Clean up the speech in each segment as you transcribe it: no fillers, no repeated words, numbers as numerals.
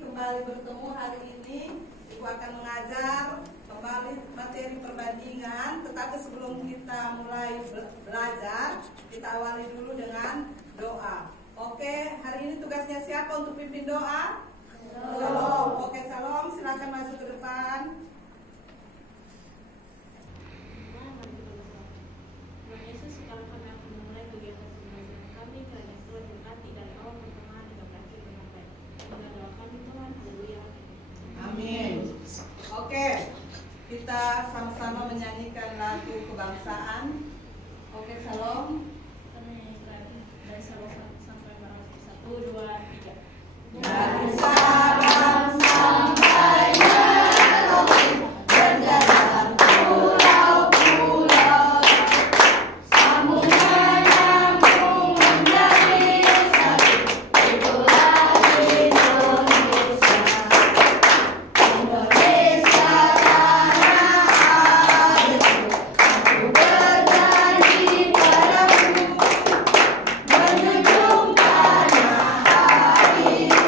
kembali bertemu hari ini. Ibu akan mengajar kembali materi perbandingan. Tetapi sebelum kita mulai belajar, kita awali dulu dengan doa. Oke, hari ini tugasnya siapa untuk pimpin doa? Shalom. Oke, Shalom, silakan masuk ke depan. Amin. Oke, kita sama-sama menyanyikan lagu kebangsaan. Oke, Shalom. Dari Shalom sampai 1, 2, 3. Dari Sabang sampai Merauke, berjalan pulau-pulau, sambung menyambung menjadi satu. Itulah Indonesia. Indonesia tanah airku, aku berjanji padamu, menjunjung tanah airku,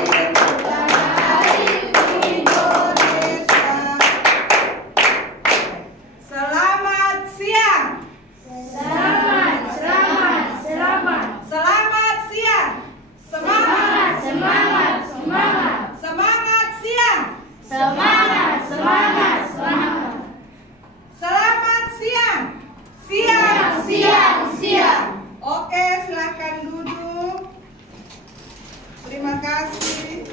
tanah airku Indonesia. Selamat siang. Selamat siang. Semangat. Semangat siang. Selamat siang. Siang. Oke, silakan duduk. Terima kasih.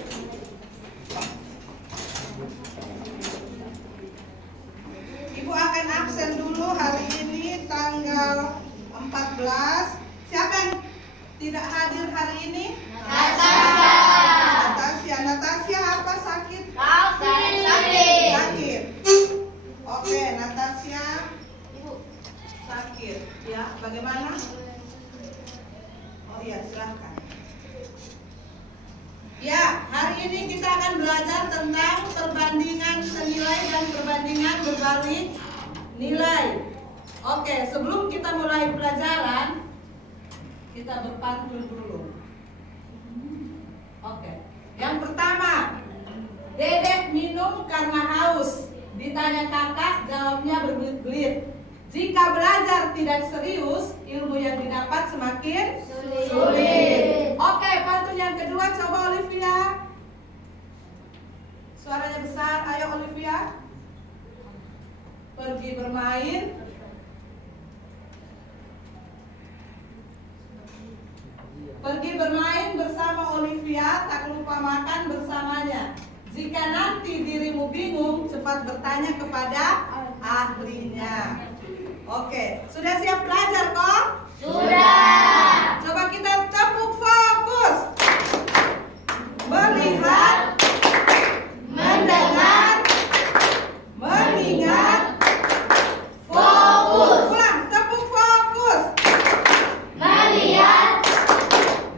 Ibu akan absen dulu hari ini tanggal 14. Siapa yang tidak hadir hari ini? Natasha apa sakit? Sakit. Oke, Natasha sakit. Ya, bagaimana? Oh iya, silahkan. Ya, hari ini kita akan belajar tentang perbandingan senilai dan perbandingan berbalik nilai. Oke, sebelum kita mulai pelajaran, kita berpantun dulu. Oke, yang pertama, Dedek minum karena haus. Ditanya kakak, jawabnya berbelit-belit. Jika belajar tidak serius, ilmu yang didapat semakin sulit. Oke, pantun yang kedua, coba Olivia. Suaranya besar, ayo Olivia. Pergi bermain. Pergi bermain bersama Olivia, tak lupa makan bersamanya. Jika nanti dirimu bingung, cepat bertanya kepada ahlinya. Oke, sudah siap belajar kok? Sudah. Coba kita tepuk fokus. Melihat, mendengar, mengingat, fokus. Ulang, tepuk fokus. Melihat,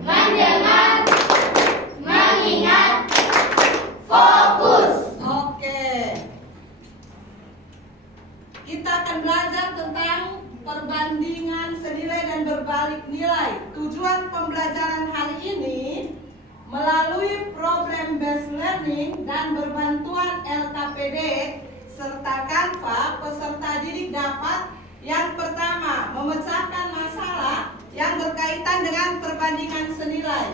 mendengar, mengingat, fokus. Oke. Kita akan belajar tentang perbandingan senilai dan berbalik nilai. Tujuan pembelajaran hari ini melalui program based learning dan berbantuan LKPD serta Canva, peserta didik dapat yang pertama memecahkan masalah yang berkaitan dengan perbandingan senilai.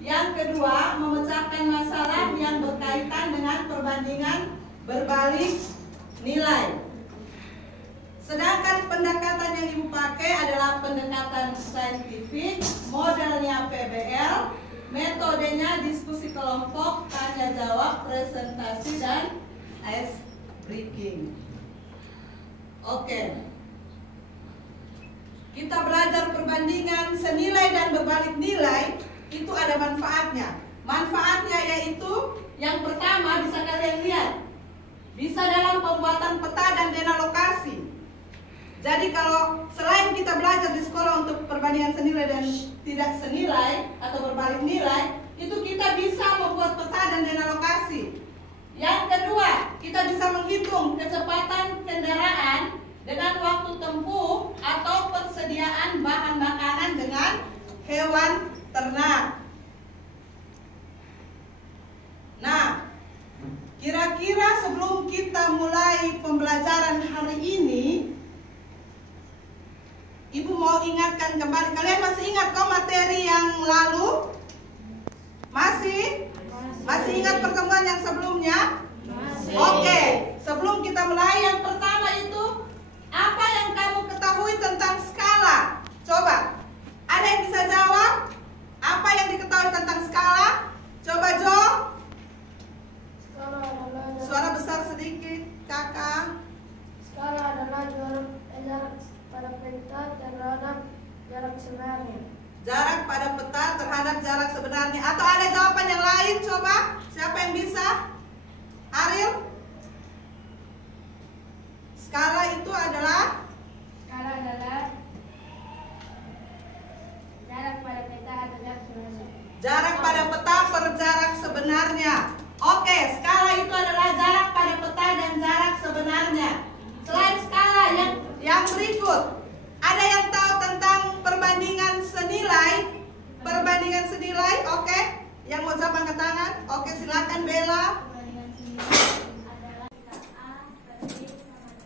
Yang kedua, memecahkan masalah yang berkaitan dengan perbandingan berbalik nilai. Sedangkan pendekatan yang Ibu pakai adalah pendekatan saintifik, modelnya PBL, metodenya diskusi kelompok, tanya jawab, presentasi, dan ice breaking. Oke. Kita belajar perbandingan senilai dan berbalik nilai, itu ada manfaatnya. Manfaatnya yaitu yang pertama bisa kalian lihat, bisa dalam pembuatan peta dan denalokasi. Jadi kalau selain kita belajar di sekolah untuk perbandingan senilai dan tidak senilai atau berbalik nilai, itu kita bisa membuat peta dan denalokasi. Yang kedua, kita bisa menghitung kecepatan kendaraan dengan waktu tempuh atau persediaan bahan makanan dengan hewan ternak. sebelum kita mulai pembelajaran hari ini, Ibu mau ingatkan kembali. Kalian masih ingat kok materi yang lalu? Masih? Masih ingat pertemuan yang sebelumnya? Oke, sebelum kita mulai, yang pertama itu apa yang kamu ketahui tentang skala? Coba, ada yang bisa jawab? Apa yang diketahui tentang skala? Coba Jo. Skala adalah Suara besar sedikit, kakak. skala adalah jarak pada peta terhadap jarak sebenarnya. Jarak pada peta terhadap jarak sebenarnya. Atau ada jawaban yang lain? Coba, siapa yang bisa? Ariel? Skala itu adalah Skala adalah jarak pada peta atau jarak sebenarnya. jarak pada peta per jarak sebenarnya. Oke, skala itu adalah jarak pada peta dan jarak sebenarnya. Selain skala yang berikut, ada yang tahu tentang perbandingan senilai? Perbandingan senilai, oke? Yang mau jawab angkat tangan? Oke, silakan Bella. Perbandingan senilai adalah A per B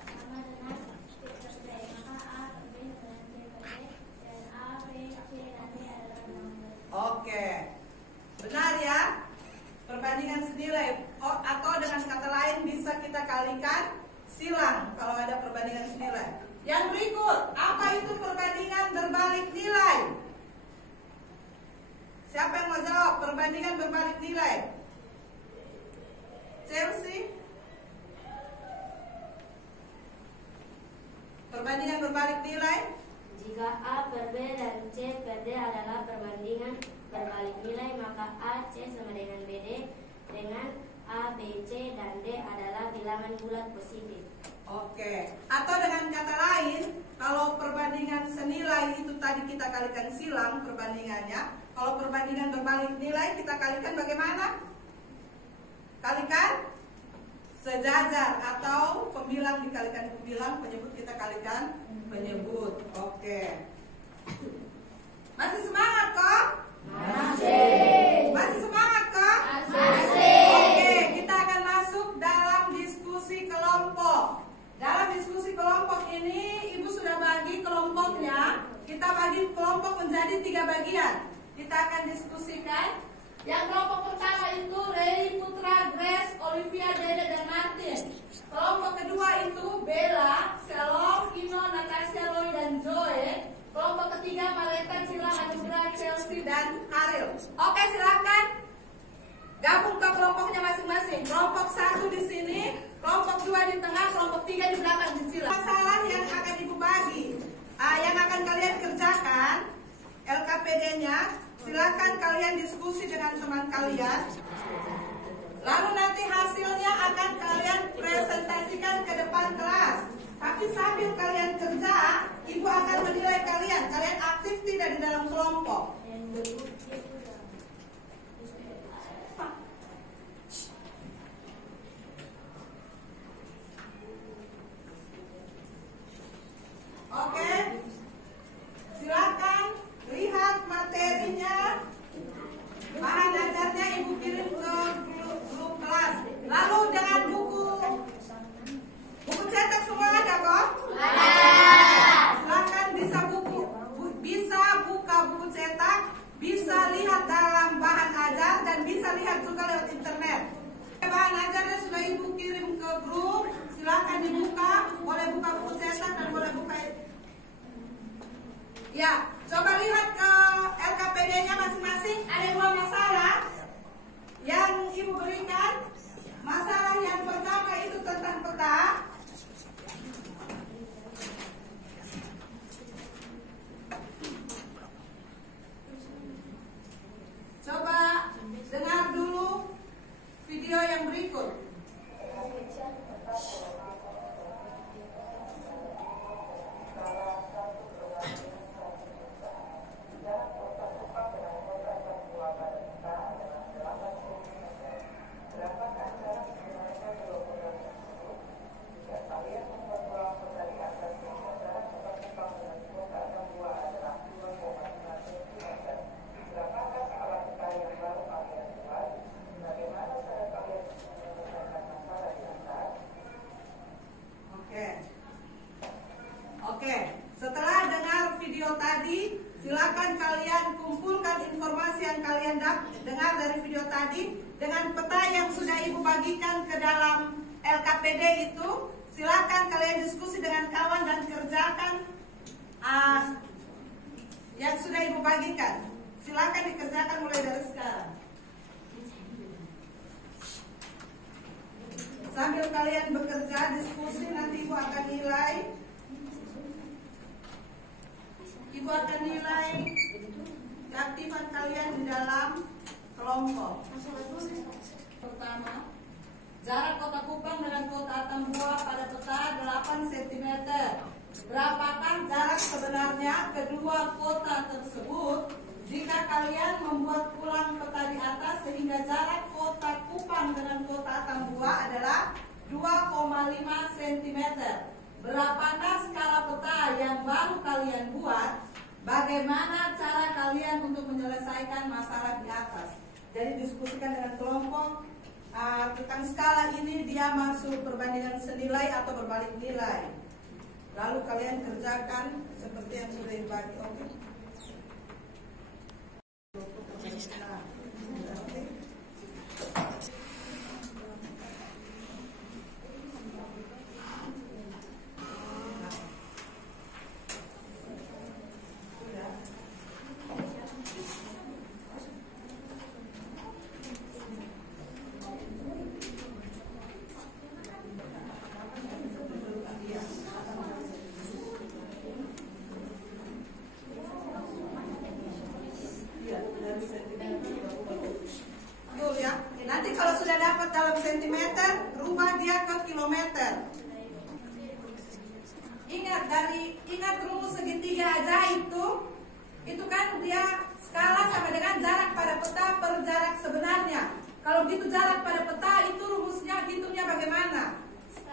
sama dengan C per D. Maka A per B sama dengan C per D dan A, B, C dan D adalah sama. Oke, benar ya? Perbandingan senilai, atau dengan kata lain bisa kita kalikan silang kalau ada perbandingan senilai. Yang berikut, apa itu perbandingan berbalik nilai? Siapa yang mau jawab perbandingan berbalik nilai? Chelsea? Perbandingan berbalik nilai? Jika A per B dan C per D adalah perbandingan berbalik nilai, maka A, C sama dengan BD dengan A, B, C, dan D adalah bilangan bulat positif. Oke, atau dengan kata lain, kalau perbandingan senilai itu tadi kita kalikan silang perbandingannya. Kalau perbandingan berbalik nilai kita kalikan bagaimana? Kalikan sejajar, atau pembilang dikalikan pembilang, penyebut kita kalikan penyebut. Oke. Masih semangat kok? Masih. Masih semangat kok? Masih. Oke, kita akan masuk dalam diskusi kelompok. Dalam diskusi kelompok ini, Ibu sudah bagi kelompoknya. Kita bagi kelompok menjadi 3 bagian. Kita akan diskusikan. Yang kelompok pertama itu Rey, Putra, Grace, Olivia, Dede, dan Martin. Kelompok kedua itu Bella, Selong, Ino, Natasha, Roy, dan Zoe. Kelompok ketiga Maleka, Cila, Anugrah, Chelsea, dan Ariel. Oke, silakan gabung ke kelompoknya masing-masing. Kelompok 1 di sini, kelompok 2 di tengah, kelompok 3 di belakang di sila. Masalah yang akan Ibu bagi, yang akan kalian kerjakan, LKPD-nya, silakan kalian diskusi dengan teman kalian. Lalu nanti hasilnya akan kalian presentasikan ke depan kelas. Tapi sambil kalian kerja, Ibu akan menilai kalian aktif tidak di dalam kelompok. Oke, silakan lihat materinya, bahan ajarnya Ibu kirim ke grup kelas. Lalu dengan buku cetak semua ada kok? Silakan bisa buka buku cetak, bisa lihat dalam bahan ajar, dan bisa lihat juga lewat internet. Bahan ajarnya sudah Ibu kirim ke grup, silakan dibuka, boleh buka buku cetak dan boleh buka. Ya, coba lihat ke LKPD-nya masing-masing. Ada 2 masalah yang Ibu berikan. Masalah yang pertama itu tentang peta. Coba dengar dulu video yang berikut. video tadi dengan peta yang sudah Ibu bagikan ke dalam LKPD itu, silakan kalian diskusi dengan kawan dan kerjakan yang sudah Ibu bagikan. Silakan dikerjakan mulai dari sekarang. Sambil kalian bekerja, diskusi, nanti Ibu akan nilai. Ibu akan nilai keaktifan kalian di dalam kelompok. Pertama, jarak kota Kupang dengan kota Atambua pada peta 8 cm. Berapakah jarak sebenarnya kedua kota tersebut jika kalian membuat ulang peta di atas sehingga jarak kota Kupang dengan kota Atambua adalah 2,5 cm. Berapakah skala peta yang baru kalian buat? Bagaimana cara kalian untuk menyelesaikan masalah di atas? Jadi diskusikan dengan kelompok tentang skala ini, dia masuk perbandingan senilai atau berbalik nilai. Lalu kalian kerjakan seperti yang sudah dibagi. Oke? Nanti kalau sudah dapat dalam sentimeter, rubah dia ke kilometer. Ingat rumus segitiga ajaib itu kan dia skala sama dengan jarak pada peta per jarak sebenarnya. Kalau gitu jarak pada peta itu rumusnya hitungnya bagaimana?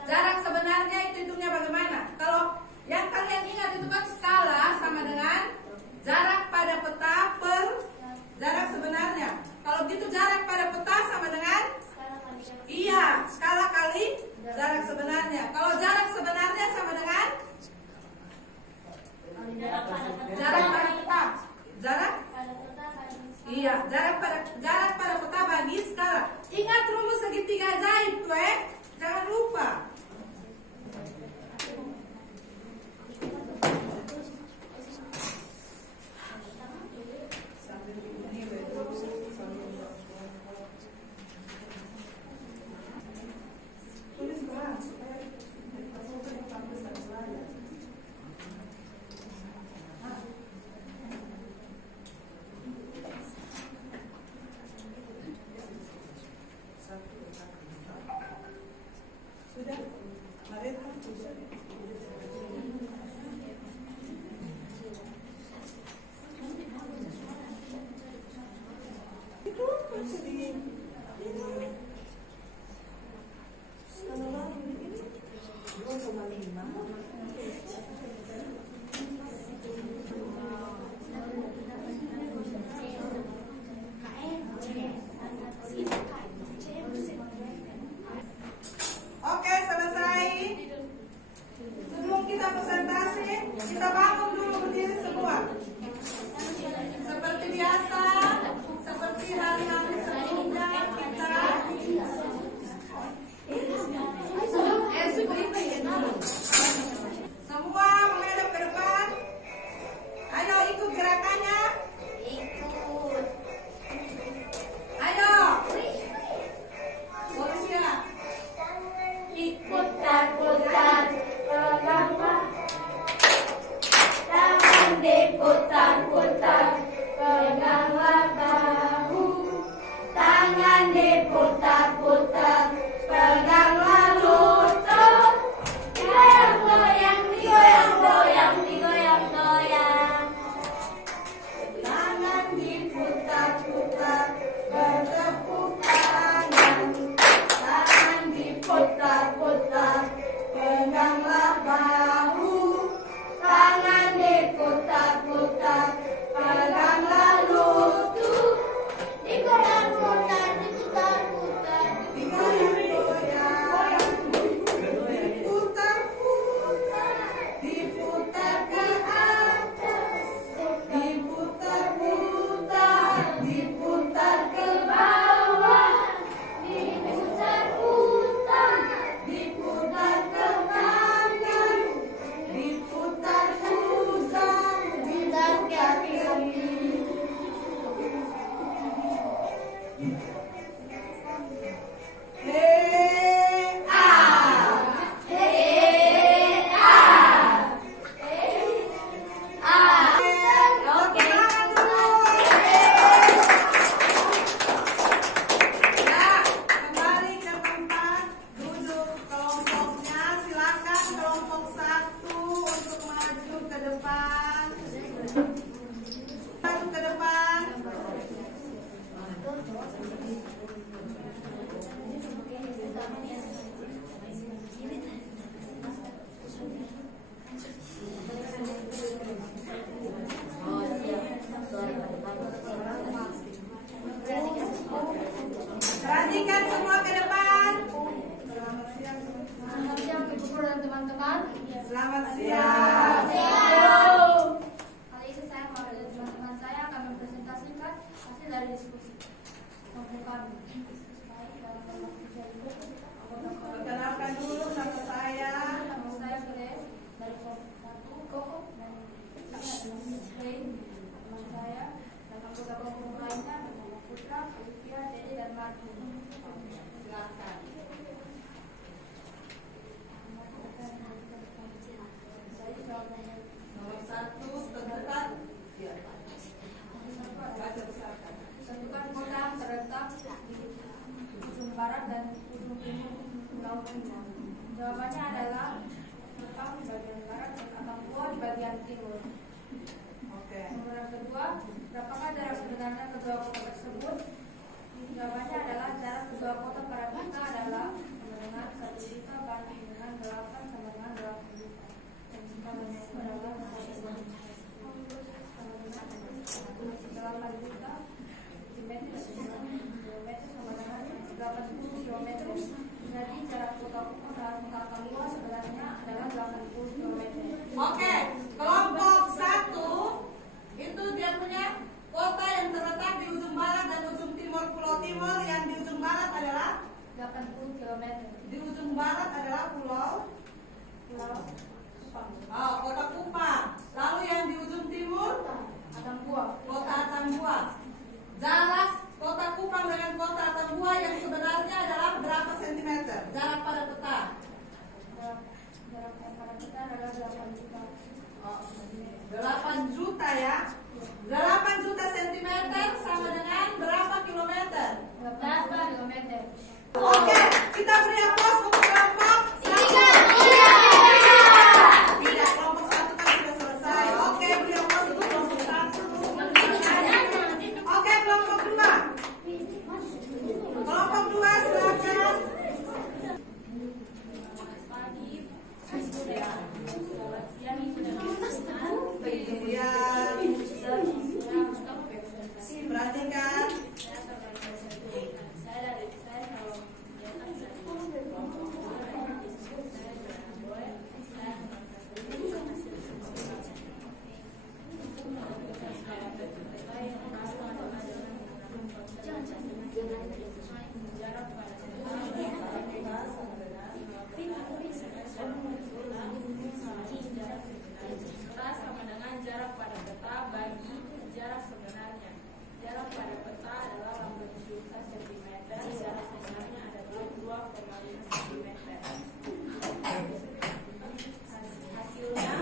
Jarak sebenarnya itu hitungnya bagaimana? Kalau yang kalian ingat itu kan skala sama dengan jarak pada peta per jarak sebenarnya. Kalau gitu jarak pada peta sama dengan skala kali jarak sebenarnya. Kalau jarak sebenarnya sama dengan jarak pada peta. Jarak pada peta bagi skala. Ingat rumus segitiga ajaib tuh, jangan lupa. Sudah, mari itu masih skala ini 2,5. Oke, selesai. Sebelum kita presentasi, kita bangun dulu berdiri semua. Seperti biasa, seperti hari-hari sebelumnya kita semua menghadap ke depan. Ayo ikut gerakannya. Ikut. Ayo. Polisi. Putar-putar pelanglah, tangan diputar-putar, peganglah bahu, tangan diputar-putar, peganglah lutut, digoyang-goyang, digoyang-goyang, digoyang-goyang. Tangan diputar-putar, bertepuk tangan. Tangan diputar-putar, peganglah bahu. Tangan diputar-putar, peganglah lutut, digoyang-goyang, digoyang-goyang. Balikan semua ke depan. Selamat siang Ibu Guru dan teman-teman. Selamat siang. Kali ini saya mewakili teman-teman saya akan mempresentasikan hasil dari diskusi kelompok kami. Perkenalkan dulu nama saya. Nama saya Grace dari kelompok 1, Koko dan teman saya dan anggota kelompok lainnya nama Putra, Olivia, Dede dan Martin. Silakan. Nomor 1 terdekat. Ya. Baca besarkan. Tentukan kota yang terletak di ujung barat dan ujung timur Pulau Jawa. Jawabannya adalah Jepang di bagian barat dan Papua di bagian timur. Oke. Nomor yang kedua, berapakah jarak sebenarnya kedua kota tersebut? Jawabannya adalah jarak kedua kota pada kita adalah sama dengan 1 juta banding dengan 8 sama dengan 8 juta. Dan jika banyaknya adalah 8 juta kilometer sama dengan 80 kilometer. Jadi jarak kota dan kota luas sebenarnya adalah 80 kilometer. Oke, kelompok 1 itu dia punya kota yang terletak di ujung barat dan ujung timur Pulau Timur. Yang di ujung barat adalah 80 kilometer. di ujung barat adalah Pulau Kota Kupang. Lalu yang di ujung timur Atambua. Kota Atambua. Jarak Kota Kupang dengan Kota Atambua yang sebenarnya adalah berapa sentimeter? Jarak pada peta. Jarak pada kita adalah 8 juta. 8 juta ya. 8 juta sentimeter sama dengan berapa kilometer? 8 kilometer. Oke, kita beri aplaus untuk kelompok 1. Tidak, kelompok 1 kan sudah selesai. Oke, beri aplaus untuk kelompok 1. Oke, kelompok 2. Kelompok 2 silakan. Perhatikan. Sama dengan jarak pada peta bagi jarak sebenarnya. Jarak pada peta adalah 8 juta cm, jarak sebenarnya adalah 2,5 cm. Hasilnya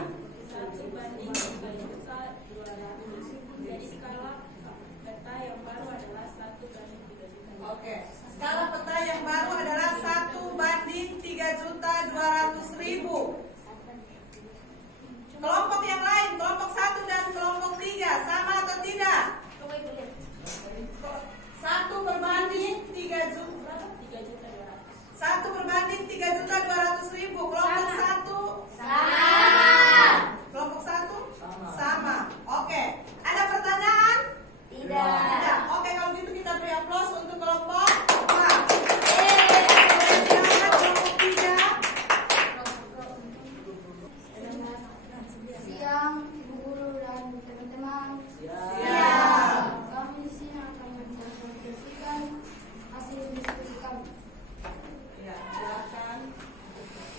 1 banding 3 juta 200. Jadi skala peta yang baru adalah 1 banding 3 juta. Oke, skala peta yang baru adalah 1 banding 3.200.000. Kelompok yang lain, kelompok 1 dan kelompok 3 sama atau tidak? 1 berbanding 3 juta. 1 berbanding 3.200.000. Kelompok 1 sama. Kelompok 1 sama. Oke, ada pertanyaan? Tidak. Oke, kalau gitu kita beri aplaus untuk kelompok 2. Kelompok 3. Siang, Ibu Guru dan teman-teman. Siang. Kami di sini akan mempresentasikan hasil diskusi kami. Ya, silakan.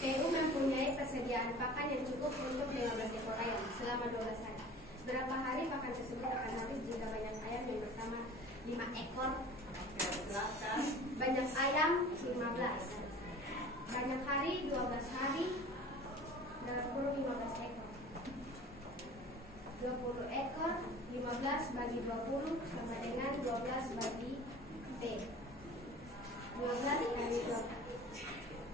PU mempunyai persediaan pakan yang cukup untuk 15 ekor ayam selama 12 hari. Berapa hari pakan tersebut akan habis jika banyak ayam yang bersama 5 ekor? Oke, silakan. Banyak ayam 15. Banyak hari 12 hari dalam kurung 15 ekor. 20 ekor 15 bagi 20 sama dengan 12 bagi P. 12 kali 12.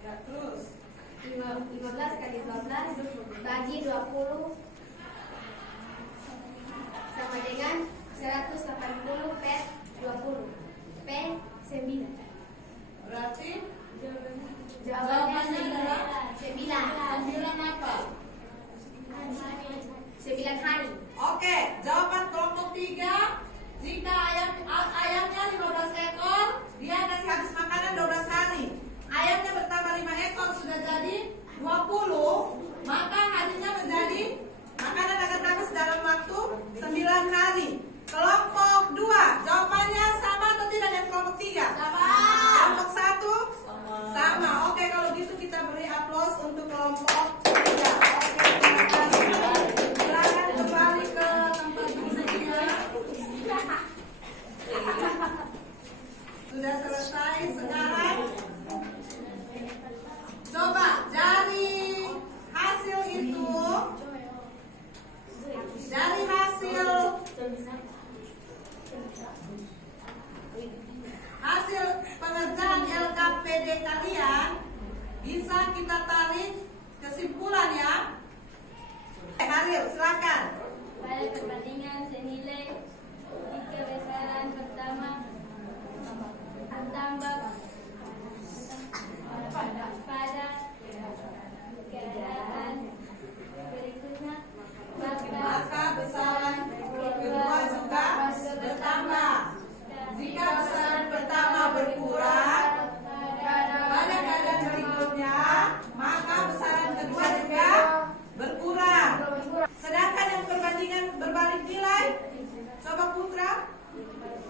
Ya, terus. 15 kali 12 bagi 20 sama dengan 180 per 20 P 9. Berarti Jawabannya adalah 9 apa? 9 hari. Oke, jawaban kelompok 3. Jika ayamnya 15 sudah selesai. Sekarang coba dari hasil itu, dari hasil pengerjaan LKPD kalian bisa kita tarik kesimpulan ya. Haril, silakan. Pada perbandingan senilai jika besaran pertama tambah pada keadaan berikutnya, Maka besaran kedua juga bertambah. Jika besaran pertama berkurang, pada keadaan berikutnya, maka besaran kedua juga berkurang. Sedangkan yang perbandingan berbalik nilai, coba Putra.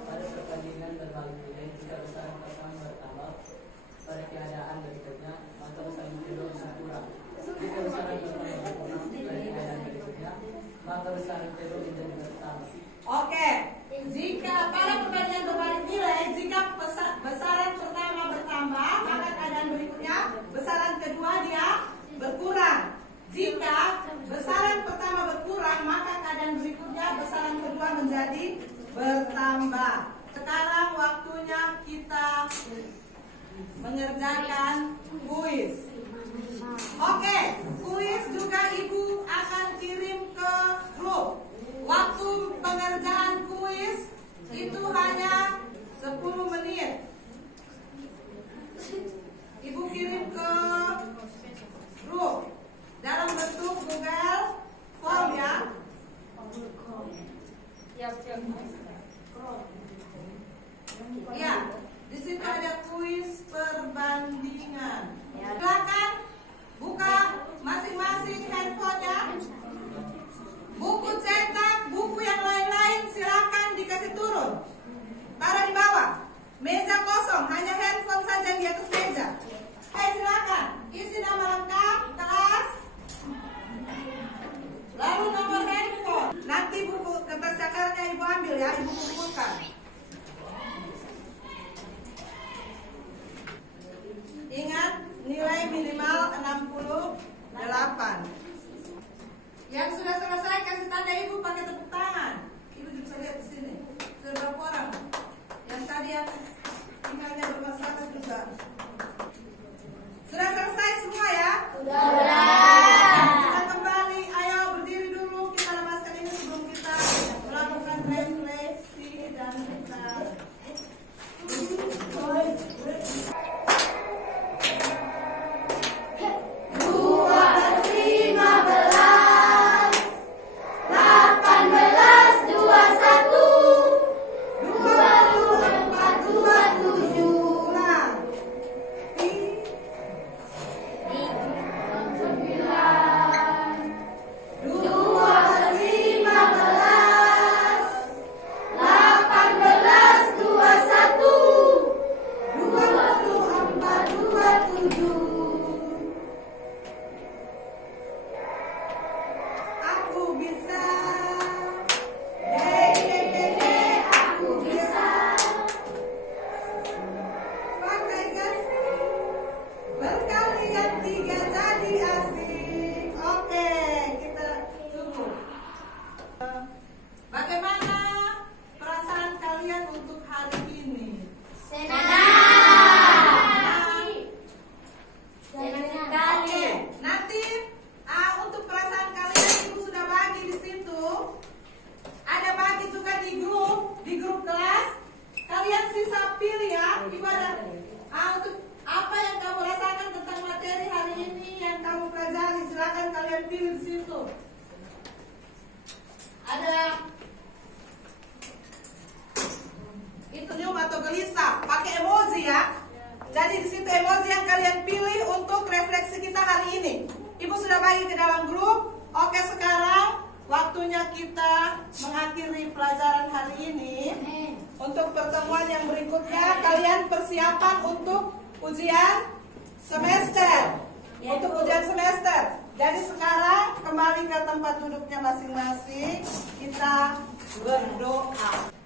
Pada perbandingan berbalik nilai, jika besaran pertama bertambah pada keadaan berikutnya, maka besaran kedua bisa kurang. Jika besaran pertama berkurang pada keadaan berikutnya, maka besaran kedua menjadi bertambah. Oke, jika pada perbandingan berbalik nilai, jika besaran pertama bertambah, maka keadaan berikutnya besaran kedua dia berkurang. Jika besaran pertama berkurang, maka keadaan berikutnya besaran kedua menjadi bertambah. Sekarang waktunya kita mengerjakan kuis. Oke, kuis juga Ibu akan kirim ke grup. Waktu pengerjaan kuis itu hanya 10 menit. Ibu kirim ke grup dalam bentuk Google Form ya. Ya, di situ ada kuis perbandingan. Silakan buka masing-masing handphonenya. Buku cetak, buku yang lain-lain silakan dikasih turun. Taruh di bawah. Meja kosong, hanya handphone saja di atas meja. Silakan isi nama lengkap, kelas, lalu nomor handphone. Nanti buku kertas cakarnya Ibu ambil ya, Ibu kumpulkan. Ingat, nilai minimal 68. Yang sudah selesai kasih tanda Ibu pakai tepuk tangan. Ibu bisa lihat di sini. Sudah berapa orang? Yang tadi yang tinggalnya bermasalah juga. Sudah selesai semua ya? Kita kembali, ayo berdiri dulu. Kita lepaskan ini sebelum kita melakukan refleksi dan kita pilih di situ. Ada itu nyum atau gelisah, pakai emoji ya. Jadi di situ emoji yang kalian pilih untuk refleksi kita hari ini. Ibu sudah bagi ke dalam grup. Oke, sekarang waktunya kita mengakhiri pelajaran hari ini. Untuk pertemuan yang berikutnya, kalian persiapan untuk ujian semester. Untuk ujian semester. Jadi sekarang kembali ke tempat duduknya masing-masing. Kita berdoa.